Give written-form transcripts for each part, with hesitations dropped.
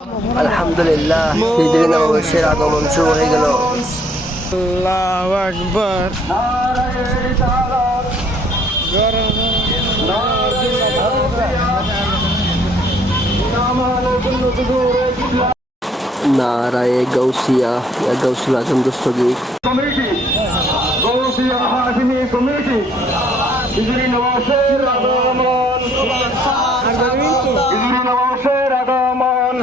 আলহামদুলিল্লাহ হিজরি নববর্ষের আগমন শুরু হয়ে গেল। আল্লাহু আকবার। নারায়ে গাউসিয়া ইয়া গাউসুল আজম দস্তগীর। কমিটি গাউসিয়া হাশিমি কমিটি হিজরি নববর্ষের আগমন, হিজরি নববর্ষের আগমন,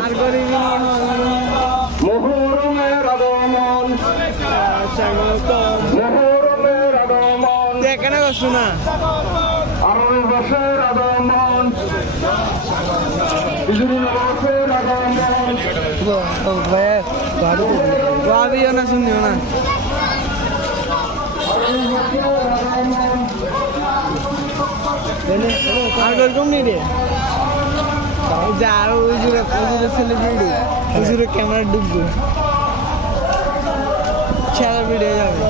মুহররমের আগমন, মুহররমের আগমন, এখানে শোনা আরবি বর্ষের আগমন, হিজরি নববর্ষের আগমন। ভাবিও না শুনিও না। আর এরকম নেই রে যা আরো ওই জুড়ে সেলিব্রিটি ওই জুড়ে ক্যামেরা ডুববো ছেড়া ভিডিও যাবে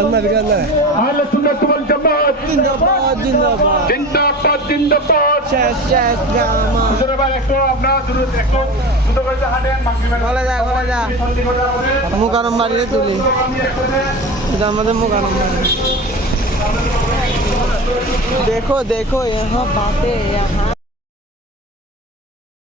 আল্লাহ আল্লাহ আহলে সুন্নাত ওয়াল জামাত জিন্দাবাদ জিন্দাবাদ জিন্দাবাদ জিন্দাবাদ। শেষ শেষ জামা হুজুর ভাই একটু আপনারা একটু দ্রুত করে হাঁটেন, মাগরিবের বলে যা শান্তি করে আমাদের মুকারম বাড়িতে তুলি এটা আমাদের মুকারম বাড়ি देखो देखो यहाँ बातें यहाँ